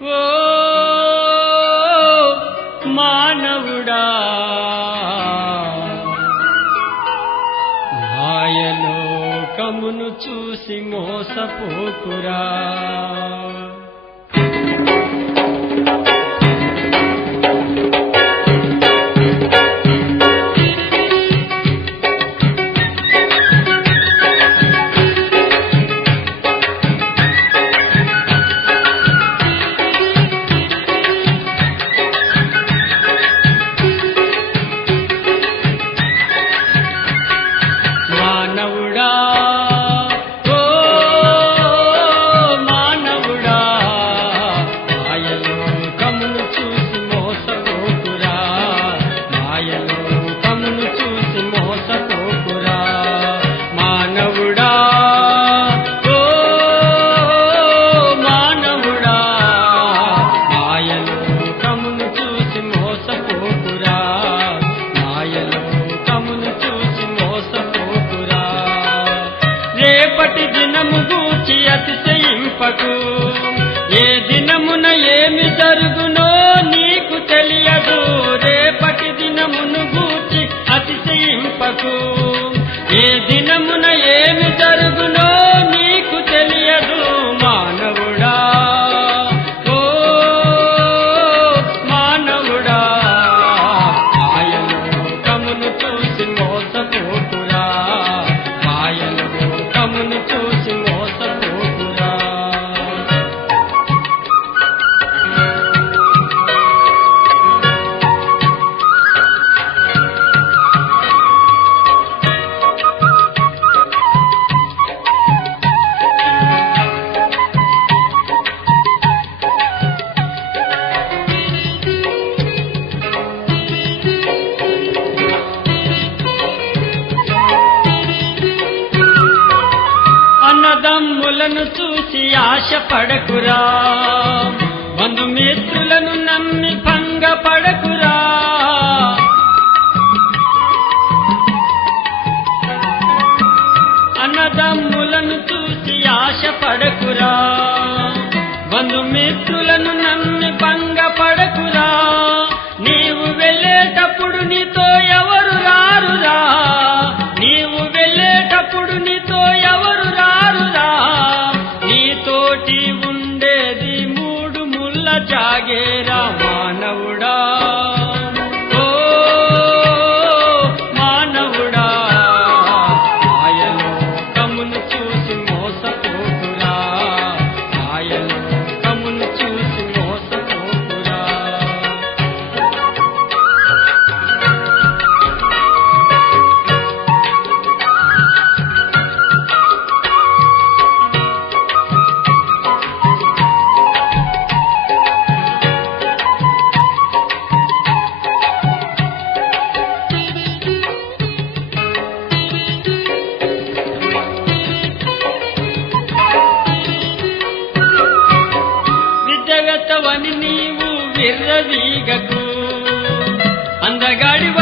ఓ మానవుడా మాయలోకమును చూసి మోసపోకురా. రేపటి దినము గూర్చి అతిశయింపకు, ఏ దినమున ఏమి జరుగునో నీకు తెలియదు. రేపటి దినమును గూర్చి అతిశయింపకు, ఏ దినమున ఏమి జరుగునో నీకు తెలియదు. మానవుడా ఓ మానవుడా మాయలోకమును చూసి మోసపోకురా. మాయలోకమును చూసి మోసపోకురా. అన్నదమ్ములను చూసి ఆశపడకురా, బంధుమిత్రులను నమ్మి భంగపడకురా. అన్నదమ్ములను చూసి ఆశపడకురా, బంధుమిత్రులను నమ్మి భంగపడకురా. నీవు వెళ్ళేటప్పుడు నీతో ఎవరు రారురా, నీవు వెళ్ళేటప్పుడు నీతో ఎవరు రారురా. నీతోటి ఉండేది మూడు ముళ్ళ జాగేరా. మానవుడా ఓ మానవుడా మాయలోకమును చూసి మోసపోకురా. మాయలోకమును చూసి మోసపోకురా. విద్యగతవని నీవు విర్రవీగకు, అందగాడివ